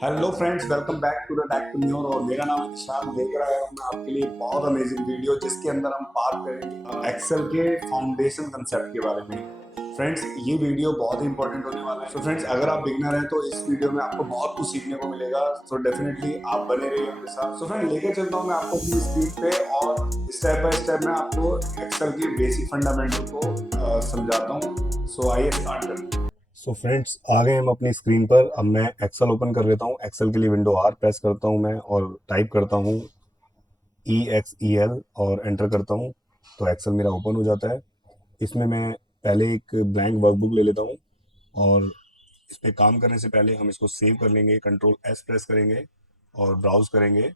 Hello friends, welcome back to the Techtonure. और मेरा नाम है निशान। लेकर आया हूँ मैं आपके लिए बहुत अमेजिंग वीडियो, जिसके अंदर हम बात करेंगे एक्सेल के फाउंडेशन कंसेप्ट के बारे में। फ्रेंड्स, ये वीडियो बहुत ही इंपॉर्टेंट होने वाला है। फ्रेंड्स, अगर आप बिगनर हैं तो इस वीडियो में आपको बहुत कुछ सीखने को मिलेगा। सो डेफिनेटली आप बने रहिए मेरे साथ। सो फ्रेंड, लेके चलता हूँ मैं आपको अपनी स्क्रीन पे और स्टेप बाय स्टेप मैं आपको एक्सेल के बेसिक फंडामेंटल को समझाता हूँ। सो आइए स्टार्ट करते हैं। सो फ्रेंड्स, आ गए हम अपनी स्क्रीन पर। अब मैं एक्सेल ओपन कर लेता हूँ। एक्सेल के लिए विंडो आर प्रेस करता हूँ मैं और टाइप करता हूँ EXEL और एंटर करता हूँ। तो एक्सेल मेरा ओपन हो जाता है। इसमें मैं पहले एक ब्लैंक वर्कबुक ले लेता हूँ और इस पे काम करने से पहले हम इसको सेव कर लेंगे। कंट्रोल S प्रेस करेंगे और ब्राउज करेंगे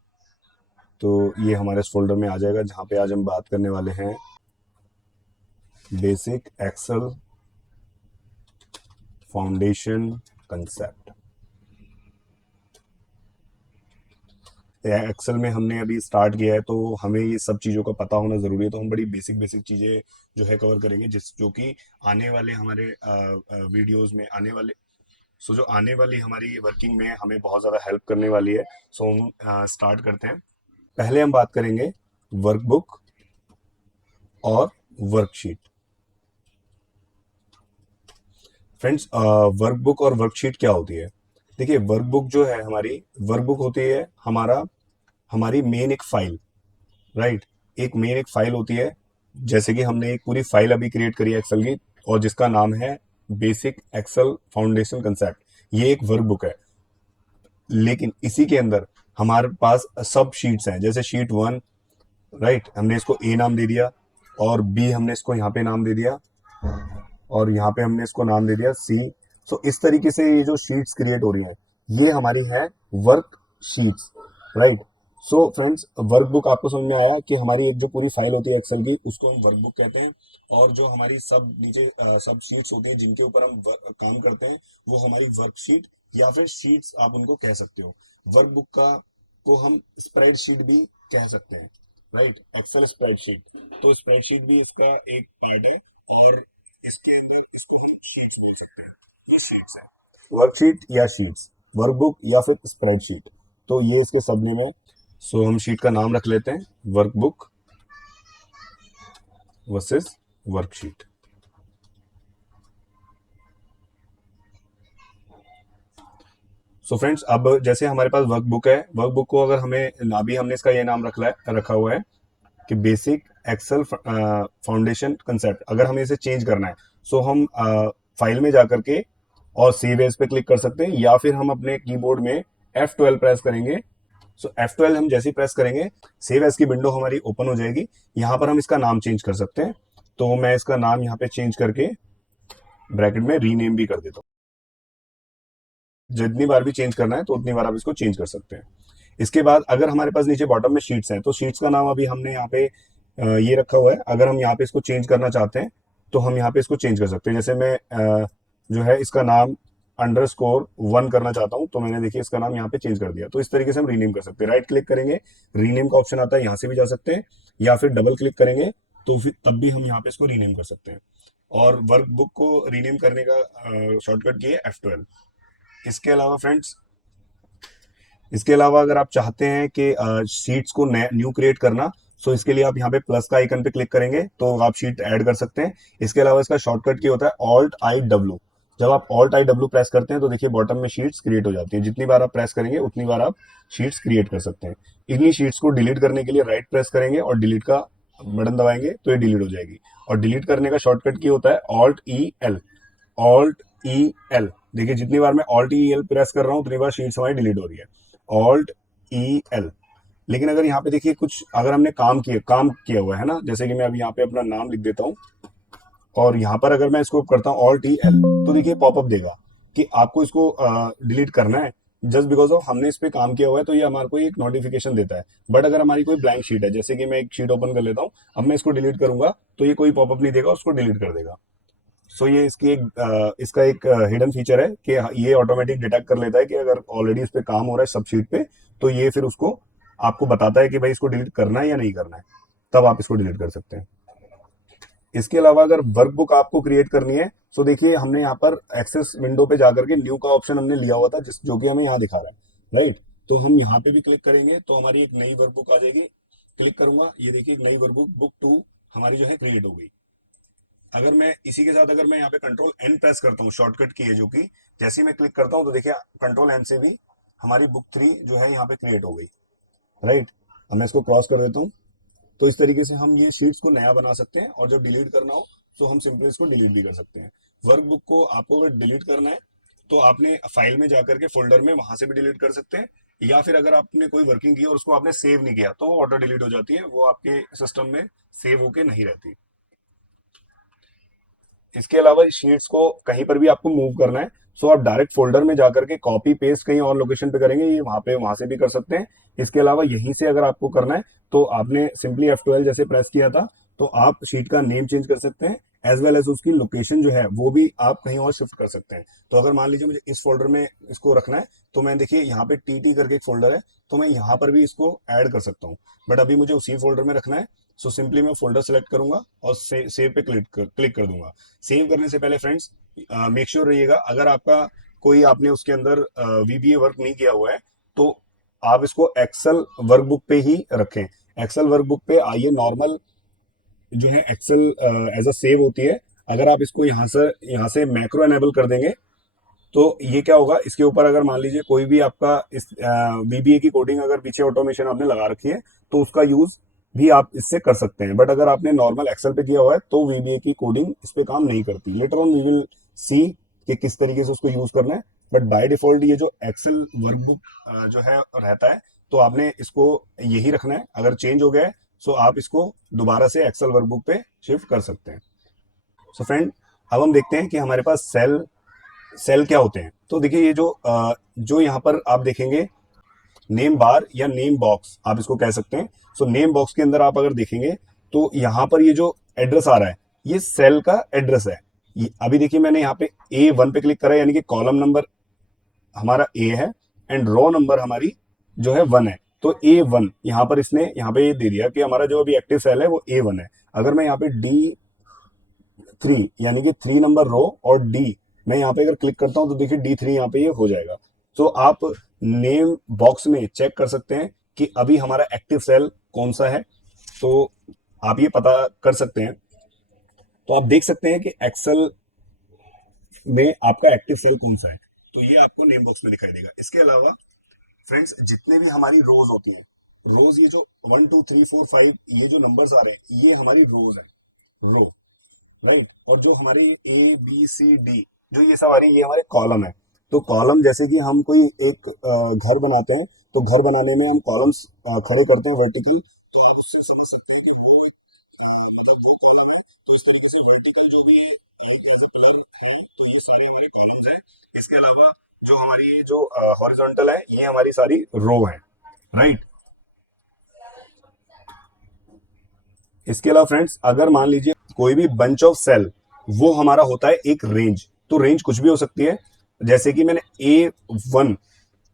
तो ये हमारे इस फोल्डर में आ जाएगा, जहाँ पे आज हम बात करने वाले हैं basic Excel foundation concept. Excel में हमने अभी स्टार्ट किया है तो हमें ये सब चीज़ों का पता होना ज़रूरी है। तो हम बड़ी बेसिक बेसिक चीज़ें जो है कवर करेंगे, जिस जो कि आने वाले हमारे वीडियोस में जो आने वाली हमारी वर्किंग में हमें बहुत ज़्यादा हेल्प करने वाली है। सो हम स्टार्ट करते हैं। पहले हम बात करेंगे वर्कबुक और वर्कशीट। फ्रेंड्स, वर्कबुक और वर्कशीट क्या होती है? देखिए, वर्कबुक जो है हमारी वर्कबुक होती है हमारी मेन एक फाइल, राइट। एक मेन एक फाइल होती है। जैसे कि हमने एक पूरी फाइल अभी क्रिएट करी है एक्सेल की, और जिसका नाम है बेसिक एक्सेल फाउंडेशन कंसेप्ट। ये एक वर्कबुक है, लेकिन इसी के अंदर हमारे पास सब शीट्स हैं। जैसे शीट 1, राइट, हमने इसको ए नाम दे दिया, और बी हमने इसको यहाँ पे नाम दे दिया, और यहाँ पे हमने इसको नाम दे दिया सी। सो इस तरीके से ये जो शीट्स क्रिएट हो रही हैं, ये हमारी है work sheets, right. So friends, workbook आपको समझ में आया कि हमारी एक जो पूरी फाइल होती है एक्सेल की, उसको हम वर्कबुक कहते हैं। और जो हमारी सब नीचे सब शीट्स होती हैं जिनके ऊपर हम काम करते हैं, वो हमारी वर्कशीट या फिर शीट्स आप उनको कह सकते हो। वर्कबुक का को हम स्प्रेडशीट भी कह सकते हैं, राइट। एक्सेल स्प्रेडशीट, तो स्प्रेडशीट भी इसका एक पार्ट है। और इसके अंदर इसको हम शीट्स बोल सकते हैं। ये शीट्स है, वर्कशीट या शीट्स, वर्कबुक या फिर स्प्रेडशीट। तो ये इसके सब नेम है। सो हम शीट का नाम रख लेते हैं workbook versus worksheet. So friends, अब जैसे हमारे पास वर्कबुक है, वर्कबुक को अगर हमें अभी हमने इसका ये नाम रखा हुआ है कि बेसिक एक्सेल फाउंडेशन कंसेप्ट। अगर हमें इसे चेंज करना है, सो हम फाइल में जाकर के और सेव एज पे क्लिक कर सकते हैं, या फिर हम अपने कीबोर्ड में F12 प्रेस करेंगे। सो F12 हम जैसे ही प्रेस करेंगे, सेव एज की विंडो हमारी ओपन हो जाएगी। यहाँ पर हम इसका नाम चेंज कर सकते हैं। तो मैं इसका नाम यहाँ पे चेंज करके ब्रैकेट में रीनेम भी कर देता हूँ। जितनी बार भी चेंज करना है तो उतनी बार आप इसको चेंज कर सकते हैं। इसके बाद अगर हमारे पास नीचे बॉटम में शीट्स हैं, तो शीट्स का नाम अभी हमने यहाँ पे ये रखा हुआ है। अगर हम यहाँ पे इसको चेंज करना चाहते हैं, तो हम यहाँ पे इसको चेंज कर सकते हैं। जैसे मैं जो है इसका नाम _1 करना चाहता हूँ, तो मैंने देखिए इसका नाम यहाँ पे चेंज कर दिया। तो इस तरीके से हम रीनेम कर सकते हैं। राइट क्लिक करेंगे, रीनेम का ऑप्शन आता है, यहाँ से भी जा सकते हैं, या फिर डबल क्लिक करेंगे तो फिर तब भी हम यहाँ पे इसको रीनेम कर सकते हैं। और वर्कबुक को रीनेम करने का शॉर्टकट की है F12। इसके अलावा फ्रेंड्स, इसके अलावा अगर आप चाहते हैं कि शीट्स को न्यू क्रिएट करना, सो इसके लिए आप यहाँ पे प्लस का आइकन पे क्लिक करेंगे तो आप शीट ऐड कर सकते हैं। इसके अलावा इसका शॉर्टकट की होता है Alt+I+W। जब आप Alt+I+W प्रेस करते हैं तो देखिए बॉटम में शीट्स क्रिएट हो जाती हैं। जितनी बार आप प्रेस करेंगे उतनी बार आप शीट्स क्रिएट कर सकते हैं। इन्हीं शीट्स को डिलीट करने के लिए राइट प्रेस करेंगे और डिलीट का बटन दबाएंगे तो ये डिलीट हो जाएगी। और डिलीट करने का शॉर्टकट की होता है Alt+E+L। Alt+E+L, देखिए जितनी बार मैं Alt+E+L प्रेस कर रहा हूँ उतनी बार शीट्स हमारी डिलीट हो रही है। Alt+E+L। लेकिन अगर यहाँ पे देखिए कुछ अगर हमने काम किया हुआ है ना, जैसे कि मैं अभी यहाँ पे अपना नाम लिख देता हूँ, और यहाँ पर अगर मैं इसको करता हूँ Alt+E+L, तो देखिए पॉपअप देगा कि आपको इसको डिलीट करना है। जस्ट बिकॉज ऑफ हमने इस पे काम किया हुआ है, तो ये हमारे को एक नोटिफिकेशन देता है। बट अगर हमारी कोई ब्लैंक शीट है, जैसे कि मैं एक शीट ओपन कर लेता हूँ, अब मैं इसको डिलीट करूंगा तो ये कोई पॉपअप नहीं देगा, उसको डिलीट कर देगा। सो ये इसका एक हिडन फीचर है कि ये ऑटोमेटिक डिटेक्ट कर लेता है कि अगर ऑलरेडी इस पे काम हो रहा है सब शीट पे, तो ये फिर उसको आपको बताता है कि भाई इसको डिलीट करना है या नहीं करना है, तब आप इसको डिलीट कर सकते हैं। इसके अलावा अगर वर्कबुक आपको क्रिएट करनी है, तो देखिए हमने यहाँ पर एक्सेस विंडो पे जाकर के न्यू का ऑप्शन हमने लिया हुआ था, जिस जो कि हमें यहाँ दिखा रहा है। राइट। तो हम यहाँ पे भी क्लिक करेंगे तो हमारी एक नई वर्कबुक आ जाएगी। क्लिक करूंगा, ये देखिए एक नई वर्कबुक बुक 2 हमारी जो है क्रिएट हो गई। अगर मैं इसी के साथ अगर मैं यहाँ पे कंट्रोल एन प्रेस करता हूँ, शॉर्टकट की है जो कि, जैसे ही मैं क्लिक करता हूँ तो देखिए कंट्रोल एन से भी हमारी बुक 3 जो है यहाँ पे क्रिएट हो गई। राइट। अब मैं इसको क्रॉस कर देता हूँ। तो इस तरीके से हम ये शीट्स को नया बना सकते हैं, और जब डिलीट करना हो तो हम सिंपली इसको डिलीट भी कर सकते हैं। वर्कबुक को आपको अगर डिलीट करना है तो आपने फाइल में जाकर के फोल्डर में वहां से भी डिलीट कर सकते हैं, या फिर अगर आपने कोई वर्किंग की और उसको आपने सेव नहीं किया तो वो ऑटो डिलीट हो जाती है, वो आपके सिस्टम में सेव होके नहीं रहती। इसके अलावा शीट्स को कहीं पर भी आपको मूव करना है सो आप डायरेक्ट फोल्डर में जाकर के कॉपी पेस्ट कहीं और लोकेशन पे करेंगे, ये वहां पे वहां से भी कर सकते हैं। इसके अलावा यहीं से अगर आपको करना है तो आपने सिंपली F12 जैसे प्रेस किया था तो आप शीट का नेम चेंज कर सकते हैं, एज वेल एज उसकी लोकेशन जो है वो भी आप कहीं और शिफ्ट कर सकते हैं। तो अगर मान लीजिए मुझे इस फोल्डर में इसको रखना है तो मैं देखिए यहाँ पे TT करके एक फोल्डर है, तो मैं यहाँ पर भी इसको ऐड कर सकता हूँ, बट अभी मुझे उसी फोल्डर में रखना है। सो सिंपली मैं फोल्डर सेलेक्ट करूंगा और सेव पे क्लिक कर दूंगा। सेव करने से पहले फ्रेंड्स मेक श्योर रहिएगा, अगर आपका कोई आपने उसके अंदर VBA वर्क नहीं किया हुआ है तो आप इसको एक्सेल वर्कबुक पे ही रखें। एक्सेल वर्कबुक पे आइए, नॉर्मल जो है एक्सेल एज अ सेव होती है। अगर आप इसको यहाँ से मैक्रो एनेबल कर देंगे तो ये क्या होगा, इसके ऊपर अगर मान लीजिए कोई भी आपका इस VBA की कोडिंग अगर पीछे ऑटोमेशन आपने लगा रखी है तो उसका यूज भी आप इससे कर सकते हैं, बट अगर आपने नॉर्मल एक्सेल पे किया हुआ है तो VBA की कोडिंग इस पे काम नहीं करती। Later on we will see कि किस तरीके से उसको यूज करना है, बट बाय डिफॉल्ट ये जो एक्सेल वर्कबुक जो है रहता है तो आपने इसको यही रखना है। अगर चेंज हो गया है सो आप इसको दोबारा से एक्सेल वर्कबुक पे शिफ्ट कर सकते हैं। सो फ्रेंड, अब हम देखते हैं कि हमारे पास सेल क्या होते हैं। तो देखिए ये जो यहाँ पर आप देखेंगे नेम बार या नेम बॉक्स आप इसको कह सकते हैं। सो नेम बॉक्स के अंदर आप अगर देखेंगे तो यहाँ पर ये जो एड्रेस आ रहा है ये सेल का एड्रेस है। अभी देखिए मैंने यहाँ पे A1 पे क्लिक करा है, यानी कि कॉलम नंबर हमारा A है एंड रो नंबर हमारी जो है 1 है। तो A1 यहाँ पर इसने यहाँ पे ये दे दिया कि हमारा जो अभी एक्टिव सेल है वो A1 है। अगर मैं यहाँ पे D3 यानी कि 3 नंबर रो और D मैं यहाँ पे अगर क्लिक करता हूँ तो देखिए D3 यहाँ पे ये हो जाएगा। तो आप नेम बॉक्स में चेक कर सकते हैं कि अभी हमारा एक्टिव सेल कौन सा है, तो आप ये पता कर सकते हैं। तो आप देख सकते हैं कि एक्सेल में आपका एक्टिव सेल कौन सा है, तो ये आपको नेम बॉक्स में दिखाई देगा। इसके अलावा फ्रेंड्स जितने भी हमारी रोज होती हैं, रोज ये जो 1 2 3 4 5 ये जो नंबर्स आ रहे हैं ये हमारी रोज है, रो। राइट। और जो हमारे A B C D जो ये सवारी ये हमारे कॉलम है। तो कॉलम जैसे कि हम कोई एक घर बनाते हैं तो घर बनाने में हम कॉलम्स खड़े करते हैं वर्टिकल, तो आप उससे समझ सकते हैं कि वो मतलब वो कॉलम है। तो इस तरीके से वर्टिकल जो भी लाइक ऐसे पिलर है तो ये सारे हमारे कॉलम्स हैं। इसके अलावा जो हमारी ये जो हॉरिजॉन्टल है ये हमारी सारी रो है। राइट। इसके अलावा फ्रेंड्स अगर मान लीजिए कोई भी बंच ऑफ सेल वो हमारा होता है एक रेंज, तो रेंज कुछ भी हो सकती है। जैसे कि मैंने A1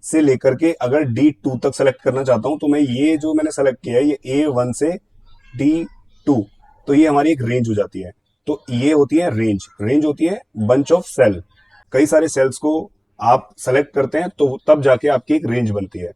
से लेकर के अगर D2 तक सेलेक्ट करना चाहता हूं तो मैं ये जो मैंने सेलेक्ट किया है ये A1 से D2, तो ये हमारी एक रेंज हो जाती है। तो ये होती है रेंज। रेंज होती है बंच ऑफ सेल। कई सारे सेल्स को आप सेलेक्ट करते हैं तो तब जाके आपकी एक रेंज बनती है।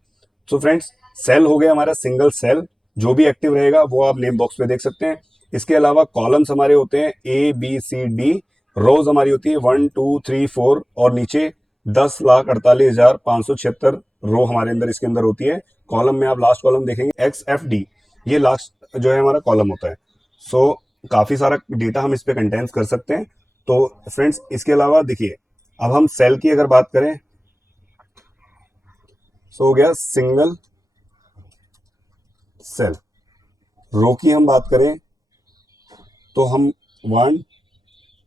सो फ्रेंड्स, सेल हो गया हमारा सिंगल सेल, जो भी एक्टिव रहेगा वो आप नेम बॉक्स में देख सकते हैं। इसके अलावा कॉलम्स हमारे होते हैं A B C D, रोज हमारी होती है 1 2 3 4 और नीचे 10,48,576 रो हमारे अंदर इसके अंदर होती है। कॉलम में आप लास्ट कॉलम देखेंगे XFD, ये लास्ट जो है हमारा कॉलम होता है। सो काफी सारा डेटा हम इस पे कंटेंस कर सकते हैं। तो फ्रेंड्स इसके अलावा देखिए अब हम सेल की अगर बात करें सो हो गया सिंगल सेल। रो की हम बात करें तो हम 1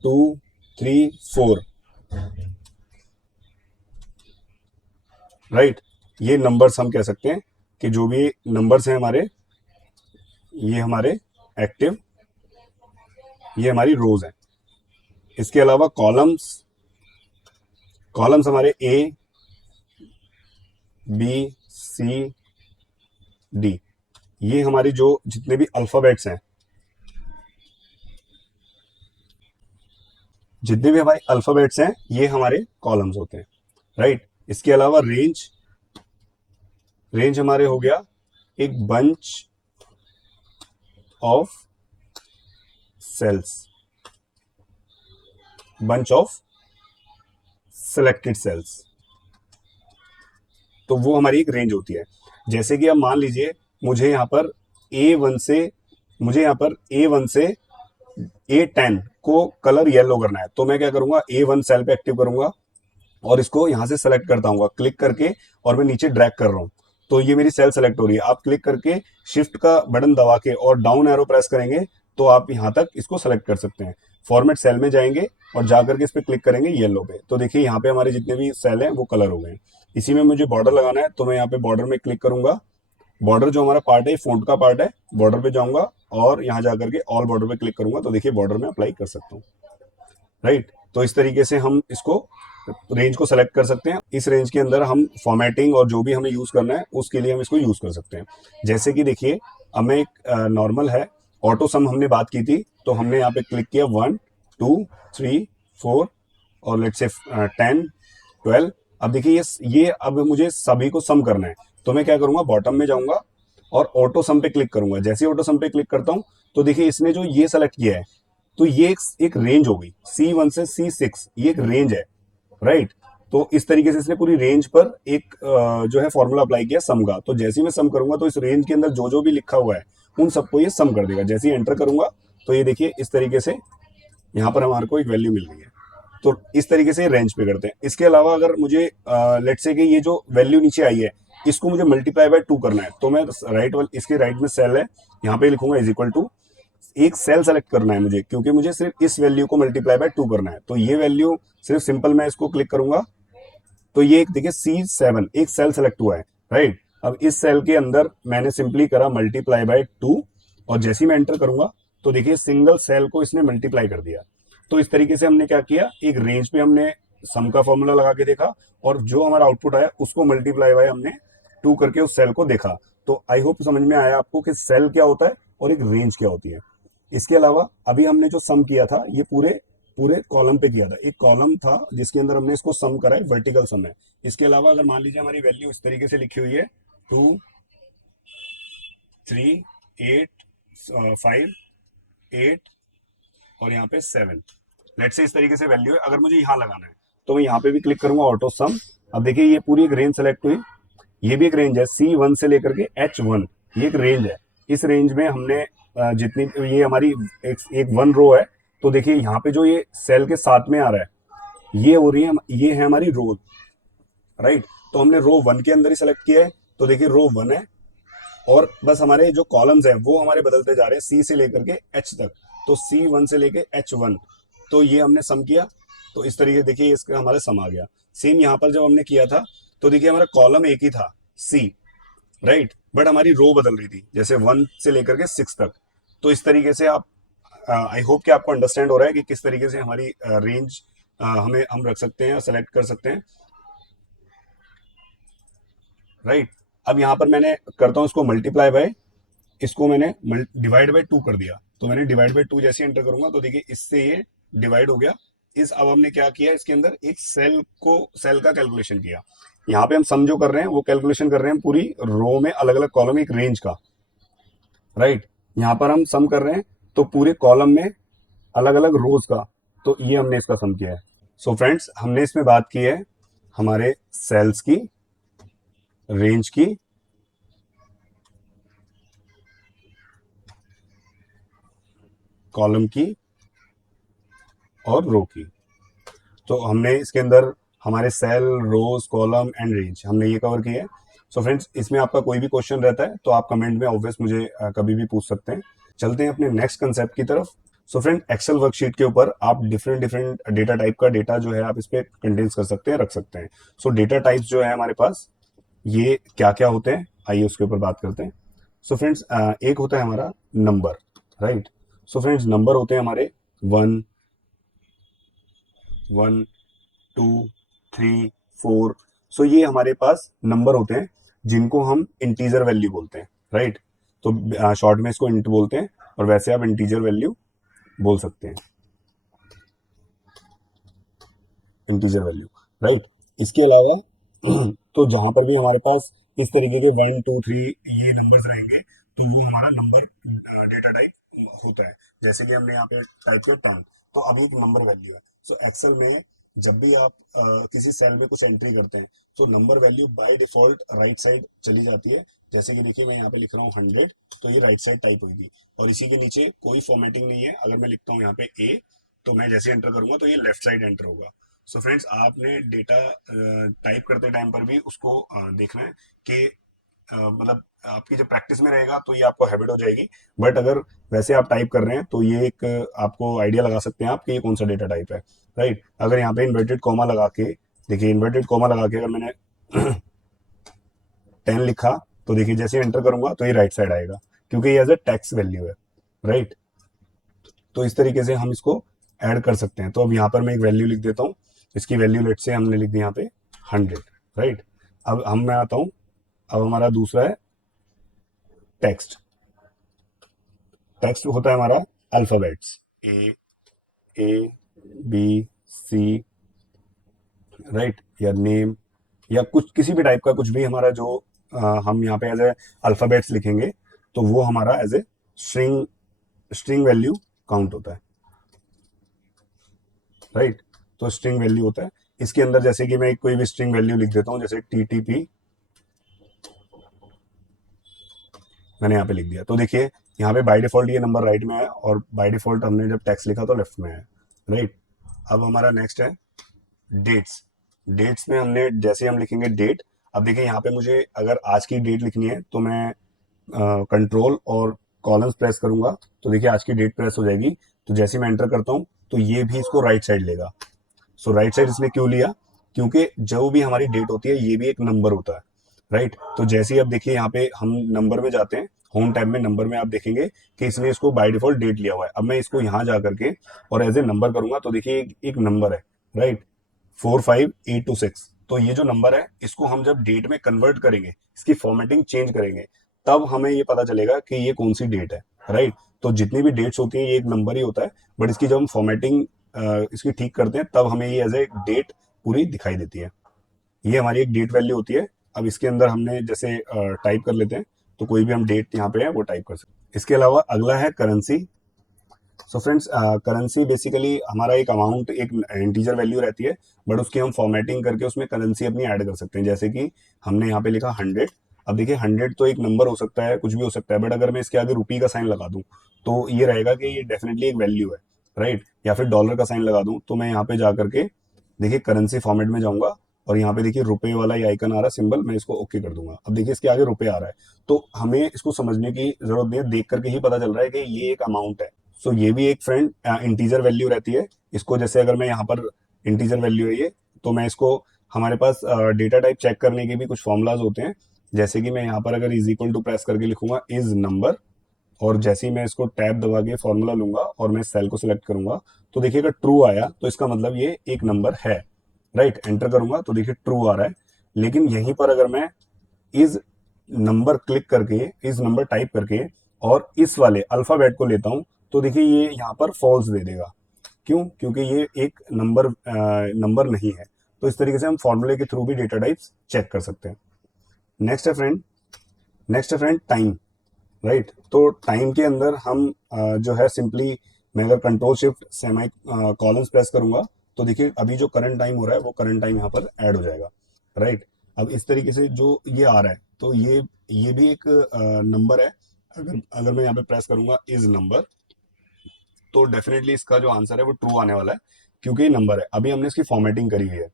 2 3 4, राइट। ये नंबर्स हम कह सकते हैं कि जो भी नंबर्स हैं हमारे ये हमारे एक्टिव, ये हमारी रोज हैं। इसके अलावा कॉलम्स कॉलम्स हमारे A B C D, ये हमारी जो जितने भी अल्फाबेट्स हैं, जितने भी हमारे अल्फाबेट्स हैं ये हमारे कॉलम्स होते हैं। राइट। इसके अलावा रेंज रेंज हमारे हो गया एक bunch of cells, bunch of selected cells, तो वो हमारी एक रेंज होती है। जैसे कि अब मान लीजिए मुझे यहाँ पर A1 से मुझे यहाँ पर A1 से A10 को कलर येलो करना है, तो मैं क्या करूंगा, A1 सेल पे एक्टिव करूंगा और इसको यहां से सेलेक्ट करता हूँ क्लिक करके, और मैं नीचे ड्रैग कर रहा हूँ, तो ये मेरी सेल सेलेक्ट हो रही है। आप क्लिक करके शिफ्ट का बटन दबा के और डाउन एरो प्रेस करेंगे तो आप यहां तक इसको सेलेक्ट कर सकते हैं। फॉर्मेट सेल में जाएंगे और जाकर के इस पर क्लिक करेंगे येलो पे, तो देखिए यहाँ पे हमारे जितने भी सेल हैं वो कलर हो गए हैं। इसी में मुझे बॉर्डर लगाना है, तो मैं यहाँ पे बॉर्डर में क्लिक करूंगा। बॉर्डर जो हमारा पार्ट है फ़ॉन्ट का पार्ट है, बॉर्डर पे जाऊंगा और यहाँ जाकर के ऑल बॉर्डर पे क्लिक करूंगा, तो देखिए बॉर्डर में अप्लाई कर सकता हूँ। राइट, तो इस तरीके से हम इसको रेंज को सेलेक्ट कर सकते हैं। इस रेंज के अंदर हम फॉर्मेटिंग और जो भी हमें यूज करना है उसके लिए हम इसको यूज कर सकते हैं। जैसे कि देखिए अब मैं एक नॉर्मल है, ऑटो सम हमने बात की थी, तो हमने यहाँ पे क्लिक किया 1 2 3 4 और लेट्स से 10 12। अब देखिए ये अब मुझे सभी को सम करना है, तो मैं क्या करूंगा, बॉटम में जाऊंगा और ऑटो सम पे क्लिक करूंगा। जैसे ही ऑटो सम पे क्लिक करता हूं तो देखिए इसने जो ये सेलेक्ट किया है, तो ये एक रेंज हो गई C1 से C6, ये एक रेंज है। राइट, तो इस तरीके से इसने पूरी रेंज पर एक जो है फॉर्मूला अप्लाई किया सम का। तो जैसे ही मैं सम करूंगा तो इस रेंज के अंदर जो जो भी लिखा हुआ है उन सबको ये सम कर देगा। जैसे ही एंटर करूंगा तो ये देखिए इस तरीके से यहाँ पर हमारे को एक वैल्यू मिल गई है। तो इस तरीके से रेंज पे करते हैं। इसके अलावा अगर मुझे लेट से कि ये जो वैल्यू नीचे आई है इसको मुझे मल्टीप्लाई बाय 2 करना है, तो मैं इसके राइट में सेल है, यहाँ पे लिखूंगा इज इक्वल टू, एक सेल सेलेक्ट करना है मुझे, क्योंकि मुझे सिर्फ इस वैल्यू को मल्टीप्लाई बाय 2 करना है। तो ये वैल्यू सिर्फ सिंपल मैं इसको क्लिक करूंगा तो ये एक देखिए C7 एक सेल सेलेक्ट हुआ है। राइट, अब इस सेल के अंदर मैंने सिंपली करा मल्टीप्लाई बाय 2 और जैसे ही मैं एंटर करूंगा तो देखिए सिंगल सेल को इसने मल्टीप्लाई कर दिया। तो इस तरीके से हमने क्या किया, एक रेंज पे हमने सम का फॉर्मूला लगा के देखा और जो हमारा आउटपुट आया उसको मल्टीप्लाई बाय हमने 2 करके उस सेल को देखा। तो आई होप समझ में आया आपको कि सेल क्या होता है और एक रेंज क्या होती है। इसके अलावा अभी हमने जो सम किया था ये पूरे पूरे कॉलम पे किया था। एक कॉलम था जिसके अंदर हमने इसको सम करा है, वर्टिकल सम है। इसके अलावा अगर मान लीजिए हमारी वैल्यू इस तरीके से लिखी हुई है 2 3 8 5 8 और यहाँ पे 7, लेट से इस तरीके से वैल्यू है। अगर मुझे यहाँ लगाना है तो मैं यहाँ पे भी क्लिक करूंगा ऑटो सम। अब देखिए ये पूरी एक रेंज सेलेक्ट हुई, ये भी एक रेंज है C1 से लेकर के H1, ये एक रेंज है। इस रेंज में हमने जितनी ये हमारी एक 1 रो है, तो देखिए यहाँ पे जो ये सेल के साथ में आ रहा है ये हो रही है, ये है हमारी रो। राइट, तो हमने रो 1 के अंदर ही सेलेक्ट किया है, तो देखिए रो 1 है और बस हमारे जो कॉलम्स है वो हमारे बदलते जा रहे हैं C से लेकर के H तक, तो C1 से लेके H1, तो ये हमने सम किया। तो इस तरीके देखिए इसका हमारा सम आ गया। सेम यहाँ पर जब हमने किया था तो देखिए हमारा कॉलम एक ही था C, राइट, बट हमारी रो बदल रही थी जैसे 1 से लेकर के 6 तक। तो इस तरीके से आप आई होप कि आपको अंडरस्टैंड हो रहा है कि किस तरीके से हमारी रेंज हमें हम रख सकते हैं, सेलेक्ट कर सकते हैं। राइट, अब यहाँ पर मैंने करता हूँ इसको मल्टीप्लाई बाय, इसको मैंने डिवाइड बाय 2 कर दिया, तो मैंने डिवाइड बाय 2 जैसे एंटर करूंगा तो देखिए इससे ये डिवाइड हो गया। इस अब हमने क्या किया, इसके अंदर एक सेल का कैलकुलेशन किया। यहाँ पे हम सम जो कर रहे हैं वो कैलकुलेशन कर रहे हैं पूरी रो में अलग अलग कॉलम एक रेंज का। राइट, यहाँ पर हम सम कर रहे हैं तो पूरे कॉलम में अलग अलग रोज का, तो ये हमने इसका सम किया है। सो फ्रेंड्स, हमने इसमें बात की है हमारे सेल्स की, रेंज की, कॉलम की और रो की। तो हमने इसके अंदर हमारे cell, rows, column and range हमने ये कवर किया है। सो फ्रेंड्स, इसमें आपका कोई भी क्वेश्चन रहता है तो आप कमेंट में ऑब्वियस मुझे कभी भी पूछ सकते हैं। चलते हैं अपने नेक्स्ट कंसेप्ट की तरफ। सो फ्रेंड, एक्सेल वर्कशीट के ऊपर आप डिफरेंट डिफरेंट डेटा टाइप का डेटा जो है आप इस पे कंटेन्स कर सकते हैं, रख सकते हैं। सो डेटा टाइप्स जो है हमारे पास ये क्या क्या होते हैं, आइए उसके ऊपर बात करते हैं। सो फ्रेंड्स, एक होता है हमारा number. Right, so friends number होते हैं हमारे 1 1 2 3 4। सो ये हमारे पास नंबर होते हैं जिनको हम इंटीजर वैल्यू बोलते हैं। राइट, तो शॉर्ट में इसको इंट बोलते हैं और वैसे आप इंटीजर वैल्यू बोल सकते हैं, इंटीजर वैल्यू। राइट, इसके अलावा तो जहां पर भी हमारे पास इस तरीके के 1 2 3 ये नंबर्स रहेंगे तो वो हमारा नंबर डेटा टाइप होता है। जैसे कि हमने यहाँ पे टाइप किया 10, तो अभी एक नंबर वैल्यू है। सो एक्सेल में जब भी आप किसी सेल में कुछ एंट्री करते हैं तो number value by default right side चली जाती है। जैसे कि देखिए मैं यहाँ पे लिख रहा हूँ 100, तो ये राइट साइड टाइप होगी और इसी के नीचे कोई फॉर्मेटिंग नहीं है। अगर मैं लिखता हूँ यहाँ पे ए, तो मैं जैसे एंटर करूंगा तो ये लेफ्ट साइड एंटर होगा। सो फ्रेंड्स, आपने डेटा टाइप करते टाइम पर भी उसको देखना है कि मतलब आपकी जब प्रैक्टिस में रहेगा तो ये आपको हैबिट हो जाएगी। बट अगर वैसे आप टाइप कर रहे हैं तो ये एक आपको आइडिया लगा सकते हैं आप कि ये कौन सा डेटा टाइप है, राइट। अगर यहाँ पे इन्वर्टेड कॉमा लगा के, देखिए इन्वर्टेड कॉमा लगा के अगर मैंने 10 लिखा, तो देखिए जैसे एंटर करूंगा तो ये राइट साइड आएगा क्योंकि ये एज ए टेक्स्ट वैल्यू है, राइट। तो इस तरीके से हम इसको ऐड कर सकते हैं। तो अब यहाँ पर मैं एक वैल्यू लिख देता हूँ। इसकी वैल्यू लेट से हमने लिख दी यहाँ पे 100, राइट। अब मैं आता हूँ, अब हमारा दूसरा है टेक्स्ट। टेक्स्ट होता है हमारा alphabets, A B C, right, या नेम, या कुछ किसी भी टाइप का कुछ भी हमारा जो हम यहाँ पे एज ए अल्फाबेट्स लिखेंगे तो वो हमारा as a string string value count होता है, राइट। तो स्ट्रिंग वैल्यू होता है इसके अंदर। जैसे कि मैं कोई भी स्ट्रिंग वैल्यू लिख देता हूँ, जैसे टीटीपी मैंने यहाँ पे लिख दिया, तो देखिए यहाँ पे बाय डिफॉल्ट ये नंबर राइट में है और बाय डिफॉल्ट हमने जब टेक्स्ट लिखा तो लेफ्ट में है, राइट। अब हमारा नेक्स्ट है डेट्स। डेट्स में हमने जैसे हम लिखेंगे डेट, अब देखिए यहाँ पे मुझे अगर आज की डेट लिखनी है तो मैं कंट्रोल और कॉलम्स प्रेस करूंगा तो देखिए आज की डेट प्रेस हो जाएगी। तो जैसे मैं एंटर करता हूँ तो ये भी इसको राइट साइड लेगा। सो राइट साइड इसने क्यों लिया, क्योंकि जो भी हमारी डेट होती है ये भी एक नंबर होता है, राइट। तो जैसे ही अब देखिए यहाँ पे हम नंबर में जाते हैं, होम टैब में नंबर में आप देखेंगे कि इसने इसको बाय डिफॉल्ट डेट लिया हुआ है। अब मैं इसको यहाँ जा करके और एज ए नंबर करूंगा तो देखिए एक नंबर है, राइट, 45826। तो ये जो नंबर है इसको हम जब डेट में कन्वर्ट करेंगे, इसकी फॉर्मेटिंग चेंज करेंगे, तब हमें ये पता चलेगा कि ये कौन सी डेट है, राइट। तो जितनी भी डेट्स होती हैं ये एक नंबर ही होता है, बट इसकी जब हम फॉर्मेटिंग इसकी ठीक करते हैं तब हमें ये एज ए डेट पूरी दिखाई देती है। ये हमारी एक डेट वैल्यू होती है। अब इसके अंदर हमने जैसे टाइप कर लेते हैं तो कोई भी हम डेट यहाँ पे है वो टाइप कर सकते हैं। इसके अलावा अगला है currency. So friends, currency basically हमारा एक अमाउंट, एक इंटीजर वैल्यू रहती है, बट उसकी हम फॉर्मेटिंग करके उसमें करेंसी अपनी ऐड कर सकते हैं। जैसे कि हमने यहाँ पे लिखा 100। अब देखिए 100 तो एक नंबर हो सकता है, कुछ भी हो सकता है, बट अगर मैं इसके आगे रुपी का साइन लगा दूं तो ये रहेगा कि ये डेफिनेटली एक वैल्यू है, राइट। या फिर डॉलर का साइन लगा दूं तो मैं यहाँ पे जा करके देखिए करेंसी फॉर्मेट में जाऊंगा और यहाँ पे देखिए रुपए वाला ये आइकन आ रहा है सिंबल, मैं इसको ओके कर दूंगा। अब देखिए इसके आगे रुपए आ रहा है, तो हमें इसको समझने की जरूरत नहीं है, देख करके ही पता चल रहा है कि ये एक अमाउंट है। सो ये भी एक फ्रेंड इंटीजर वैल्यू रहती है। इसको जैसे अगर मैं यहाँ पर इंटीजर वैल्यू है ये, तो मैं इसको हमारे पास डेटा टाइप चेक करने के भी कुछ फॉर्मूलाज होते हैं। जैसे कि मैं यहाँ पर अगर इज इक्वल टू प्रेस करके लिखूंगा इज नंबर, और जैसे ही मैं इसको टैब दबा के फॉर्मूला लूंगा और मैं सेल को सिलेक्ट करूंगा तो देखिए अगर ट्रू आया तो इसका मतलब ये एक नंबर है, राइट। एंटर करूंगा तो देखिए ट्रू आ रहा है। लेकिन यहीं पर अगर मैं इस नंबर क्लिक करके, इस नंबर टाइप करके और इस वाले अल्फाबेट को लेता हूं तो देखिए ये यहाँ पर फॉल्स दे देगा। क्यों? क्योंकि ये एक नंबर नहीं है। तो इस तरीके से हम फॉर्मूले के थ्रू भी डेटा टाइप्स चेक कर सकते हैं। नेक्स्ट है फ्रेंड, टाइम, राइट। तो टाइम के अंदर हम जो है सिंपली, मैं अगर control shift semi columns press करूंगा तो देखिए अभी जो करंट टाइम हो रहा है वो करंट टाइम यहाँ पर ऐड हो जाएगा, राइट। अब इस तरीके से जो ये आ रहा है तो ये भी एक नंबर है। अगर अगर मैं यहाँ पे प्रेस करूंगा इज नंबर तो डेफिनेटली इसका जो आंसर है वो ट्रू आने वाला है, क्योंकि ये नंबर है। अभी हमने इसकी फॉर्मेटिंग करी हुई है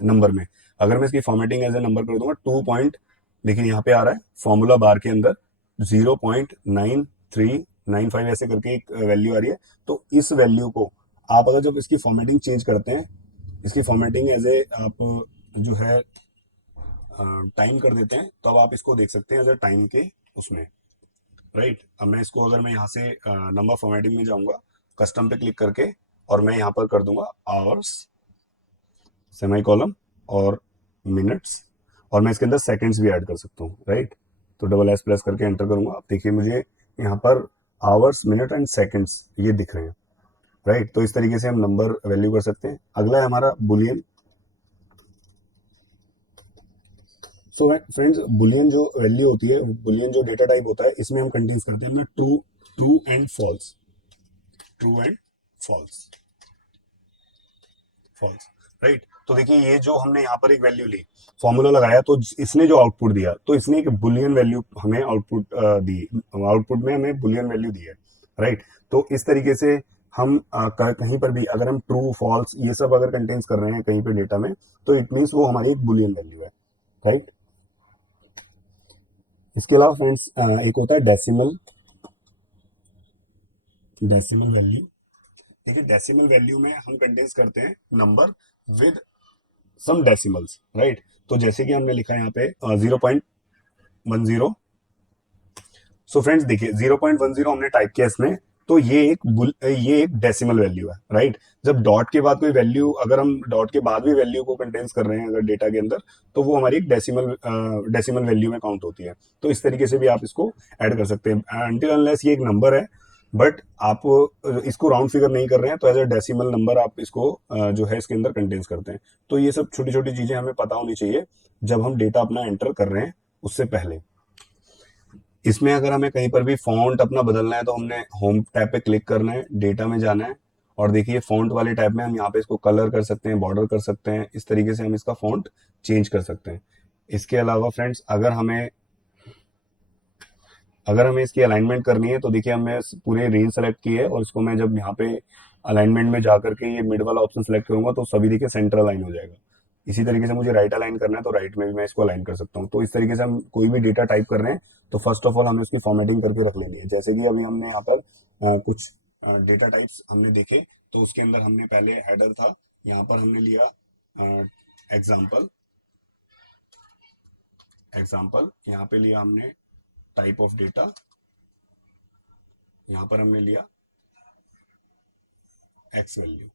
नंबर में। अगर मैं इसकी फॉर्मेटिंग एज ए नंबर कर दूंगा 2 पॉइंट, देखिए यहाँ पे आ रहा है फॉर्मूला बार के अंदर 0.9395 ऐसे करके एक वैल्यू आ रही है। तो इस वैल्यू को आप अगर जब इसकी फॉर्मेटिंग चेंज करते हैं, इसकी फॉर्मेटिंग एज ए आप जो है टाइम कर देते हैं, तो अब आप इसको देख सकते हैं एज ए टाइम के उसमें, राइट। अब मैं इसको, अगर मैं यहाँ से नंबर फॉर्मेटिंग में जाऊंगा, कस्टम पे क्लिक करके, और मैं यहाँ पर कर दूंगा आवर्स सेमी कॉलम और मिनट्स, और मैं इसके अंदर सेकंड्स भी ऐड कर सकता हूँ, राइट। तो डबल एस प्रेस करके एंटर करूंगा, अब देखिए मुझे यहाँ पर आवर्स, मिनट एंड सेकंड्स ये दिख रहे हैं, राइट। तो इस तरीके से हम नंबर वैल्यू कर सकते हैं। अगला है हमारा बुलियन। सो फ्रेंड्स, बुलियन जो वैल्यू होती है, बुलियन जो डेटा टाइप होता है, इसमें हम कंटेन्स करते हैं अपना true true and false, true and false, false, right. तो देखिए ये जो हमने यहाँ पर एक वैल्यू ली, फॉर्मूला लगाया, तो इसने जो आउटपुट दिया, तो इसने एक बुलियन वैल्यू हमें आउटपुट दी, आउटपुट में हमें बुलियन वैल्यू दी है, राइट। तो इस तरीके से हम कहीं पर भी अगर हम ट्रू फॉल्स ये सब अगर कंटेन्स कर रहे हैं कहीं पे डेटा में, तो इट मीन्स वो हमारी एक बुलियन वैल्यू है, राइट। इसके अलावा फ्रेंड्स एक होता है डेसिमल, डेसिमल वैल्यू। देखिए डेसिमल वैल्यू में हम कंटेन्स करते हैं number with some decimals, right. तो जैसे कि हमने लिखा है यहाँ पे 0.10। सो फ्रेंड्स देखिए 0.10 हमने टाइप किया इसमें, तो ये एक डेसिमल वैल्यू है, राइट। जब डॉट के बाद कोई वैल्यू, अगर हम डॉट के बाद भी वैल्यू को कंटेन्स कर रहे हैं अगर डेटा के अंदर, तो वो हमारी एक डेसिमल वैल्यू में काउंट होती है। तो इस तरीके से भी आप इसको ऐड कर सकते हैं, अनटिल अनलेस ये एक नंबर है, बट आप इसको राउंड फिगर नहीं कर रहे हैं, तो एज अ डेसिमल नंबर आप इसको जो है इसके अंदर कंटेन्स करते हैं। तो ये सब छोटी छोटी चीजें हमें पता होनी चाहिए जब हम डेटा अपना एंटर कर रहे हैं उससे पहले। इसमें अगर हमें कहीं पर भी फॉन्ट अपना बदलना है, तो हमने होम टैब पे क्लिक करना है, डेटा में जाना है, और देखिए फॉन्ट वाले टैब में हम यहाँ पे इसको कलर कर सकते हैं, बॉर्डर कर सकते हैं, इस तरीके से हम इसका फॉन्ट चेंज कर सकते हैं। इसके अलावा फ्रेंड्स अगर हमें इसकी अलाइनमेंट करनी है, तो देखिए हमने पूरे रेंज सेलेक्ट की है, और इसको मैं जब यहाँ पे अलाइनमेंट में जाकर के ये मिड वाला ऑप्शन सेलेक्ट करूंगा, तो सभी देखिए सेंटर अलाइन हो जाएगा। इसी तरीके से मुझे राइट अलाइन करना है, तो राइट में भी मैं इसको अलाइन कर सकता हूँ। तो इस तरीके से हम कोई भी डेटा टाइप कर रहे हैं, तो फर्स्ट ऑफ ऑल हमें उसकी फॉर्मेटिंग करके रख लेनी है। जैसे कि अभी हमने यहाँ पर कुछ डेटा टाइप्स हमने देखे, तो उसके अंदर हमने पहले हेडर था, यहाँ पर हमने लिया एग्जाम्पल, यहाँ पे लिया हमने टाइप ऑफ डेटा, यहाँ पर हमने लिया एक्स वैल्यू,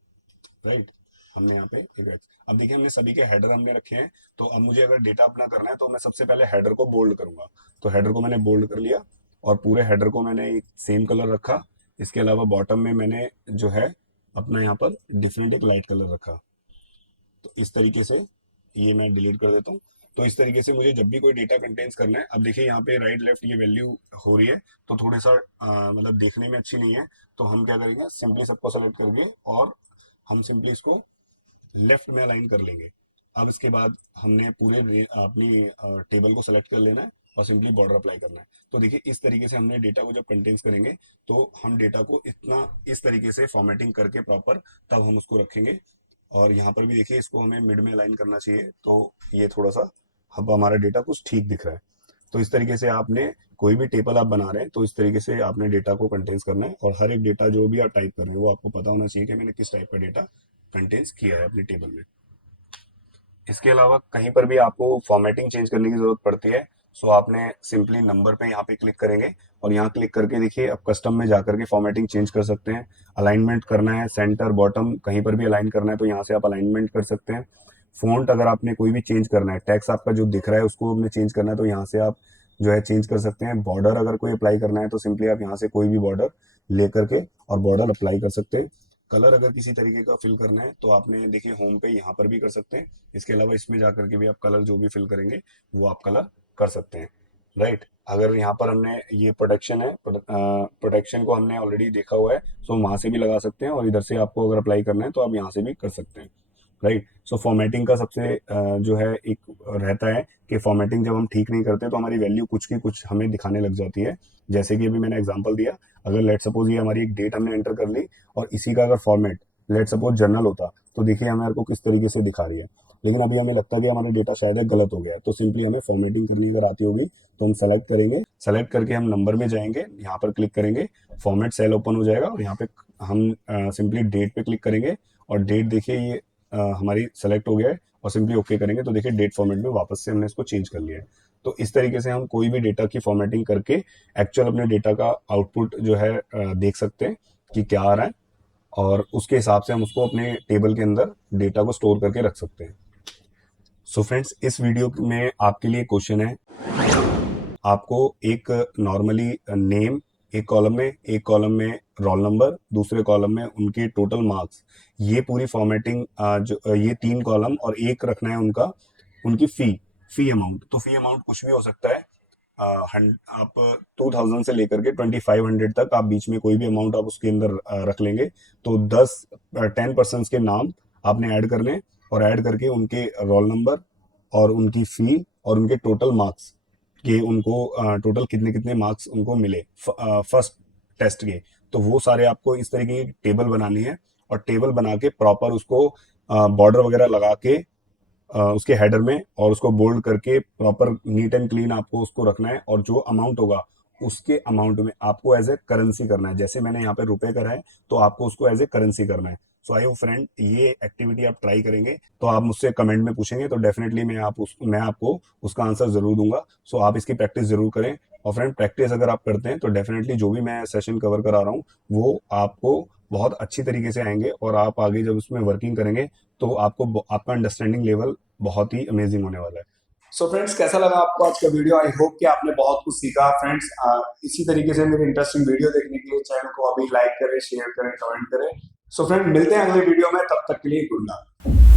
राइट। हमने यहाँ पे एक एक्स, अब देखिए हमने सभी के हेडर हमने रखे हैं। तो अब मुझे अगर डेटा अपना करना है, तो मैं सबसे पहले हेडर को बोल्ड करूंगा। तो हेडर को मैंने बोल्ड कर लिया, और पूरे हेडर को मैंने एक सेम कलर रखा। इसके अलावा बॉटम में मैंने जो है अपना यहाँ पर डिफरेंट एक लाइट कलर रखा। तो इस तरीके से ये मैं डिलीट कर देता हूँ। तो इस तरीके से मुझे जब भी कोई डेटा कंटेन्स करना है, अब देखिए यहाँ पे राइट लेफ्ट ये वैल्यू हो रही है, तो थोड़ा सा मतलब देखने में अच्छी नहीं है, तो हम क्या करेंगे, सिंपली सबको सेलेक्ट करके और हम सिंपली इसको लेफ्ट में अलाइन कर लेंगे। अब इसके बाद हमने पूरे अपनी टेबल को सेलेक्ट कर लेना है, और सिंपली बॉर्डर अप्लाई करना है। तो देखिए इस तरीके से हमने डेटा को जब कंटेन्स करेंगे, तो हम डेटा को इतना इस तरीके से फॉर्मेटिंग करके प्रॉपर, तब हम उसको रखेंगे। और यहाँ पर भी देखिए इसको हमें मिड में अलाइन करना चाहिए, तो ये थोड़ा सा अब हमारा डेटा कुछ ठीक दिख रहा है। तो इस तरीके से आपने कोई भी टेबल आप बना रहे हैं, तो इस तरीके से आपने डेटा को कंटेन्स करना है, और हर एक डेटा जो भी आप टाइप कर रहे हैं, वो आपको पता होना चाहिए कि मैंने किस टाइप का डेटा कंटेन्स किया है अपनी टेबल में। इसके अलावा कहीं पर भी आपको फॉर्मेटिंग चेंज करने की जरूरत पड़ती है, सो आपने सिंपली नंबर पे यहाँ पे क्लिक करेंगे, और यहाँ क्लिक करके देखिए अब कस्टम में जाकर के फॉर्मेटिंग चेंज कर सकते हैं। अलाइनमेंट करना है, सेंटर बॉटम कहीं पर भी अलाइन करना है, तो यहाँ से आप अलाइनमेंट कर सकते हैं। फ़ॉन्ट अगर आपने कोई भी चेंज करना है, टेक्स्ट आपका जो दिख रहा है उसको आपने चेंज करना है, तो यहाँ से आप जो है चेंज कर सकते हैं। बॉर्डर अगर कोई अप्लाई करना है, तो सिंपली आप यहाँ से कोई भी बॉर्डर लेकर के और बॉर्डर अप्लाई कर सकते हैं। कलर अगर किसी तरीके का फिल करना है, तो आपने देखिए होम पे यहाँ पर भी कर सकते हैं। इसके अलावा इसमें जाकर के भी आप कलर जो भी फिल करेंगे, वो आप कलर कर सकते हैं, राइट। अगर यहाँ पर हमने ये प्रोटेक्शन है, प्रोटेक्शन को हमने ऑलरेडी देखा हुआ है, सो वहां से भी लगा सकते हैं, और इधर से आपको अगर अप्लाई करना है, तो आप यहाँ से भी कर सकते हैं, राइट। सो फॉर्मेटिंग का सबसे जो है एक रहता है कि फॉर्मेटिंग जब हम ठीक नहीं करते, तो हमारी वैल्यू कुछ की कुछ हमें दिखाने लग जाती है। जैसे कि अभी मैंने एग्जांपल दिया, अगर लेट सपोज ये हमारी एक डेट हमने एंटर कर ली, और इसी का अगर फॉर्मेट लेट सपोज जर्नल होता, तो देखिए हमारे को किस तरीके से दिखा रही है। लेकिन अभी हमें लगता है कि हमारा डेटा शायद गलत हो गया है, तो सिंपली हमें फॉर्मेटिंग करनी अगर आती होगी, तो हम सेलेक्ट करेंगे, सेलेक्ट करके हम नंबर में जाएंगे, यहाँ पर क्लिक करेंगे, फॉर्मेट सेल ओपन हो जाएगा, और यहाँ पे हम सिंपली डेट पे क्लिक करेंगे, और डेट देखिए ये हमारी सेलेक्ट हो गया है, और सिंपली ओके करेंगे, तो देखिए डेट फॉर्मेट में वापस से हमने इसको चेंज कर लिया है। तो इस तरीके से हम कोई भी डेटा की फॉर्मेटिंग करके एक्चुअल अपने डेटा का आउटपुट जो है देख सकते हैं कि क्या आ रहा है, और उसके हिसाब से हम उसको अपने टेबल के अंदर डेटा को स्टोर करके रख सकते हैं। सो फ्रेंड्स, इस वीडियो में आपके लिए क्वेश्चन है, आपको एक नॉर्मली नेम एक कॉलम में रोल नंबर, दूसरे कॉलम में उनके टोटल मार्क्स, ये पूरी फॉर्मेटिंग जो ये 3 कॉलम, और एक रखना है उनका उनकी फी अमाउंट, तो फी अमाउंट कुछ भी हो सकता है। आप 2000 से लेकर के 2500 तक आप बीच में कोई भी अमाउंट आप उसके अंदर रख लेंगे। तो 10% के नाम आपने ऐड करने, और ऐड करके उनके रोल नंबर और उनकी फी और उनके टोटल मार्क्स कि उनको टोटल कितने कितने मार्क्स उनको मिले फर्स्ट टेस्ट के। तो वो सारे आपको इस तरीके की टेबल बनानी है, और टेबल बना के प्रॉपर उसको बॉर्डर वगैरह लगा के उसके हेडर में, और उसको बोल्ड करके प्रॉपर नीट एंड क्लीन आपको उसको रखना है। और जो अमाउंट होगा उसके अमाउंट में आपको एज ए करेंसी करना है। जैसे मैंने यहाँ पे रुपए करा है, तो आपको उसको एज ए करेंसी करना है। सो आई होप फ्रेंड ये एक्टिविटी आप ट्राई करेंगे, तो आप मुझसे कमेंट में पूछेंगे तो डेफिनेटली मैं आपको उसका आंसर जरूर दूंगा। सो आप इसकी प्रैक्टिस जरूर करें। और फ्रेंड प्रैक्टिस अगर आप करते हैं तो डेफिनेटली जो भी मैं सेशन कवर करा रहा हूँ वो आपको बहुत अच्छी तरीके से आएंगे, और आप आगे जब उसमें वर्किंग करेंगे तो आपका अंडरस्टैंडिंग लेवल बहुत ही अमेजिंग होने वाला है। सो फ्रेंड्स, कैसा लगा आपको आज का वीडियो? आई होप कि आपने बहुत कुछ सीखा। फ्रेंड्स, इसी तरीके से मेरे इंटरेस्टिंग वीडियो देखने के लिए चैनल को अभी लाइक करें, शेयर करें, कमेंट करें। सो फ्रेंड, मिलते हैं अगले वीडियो में, तब तक के लिए गुड लक।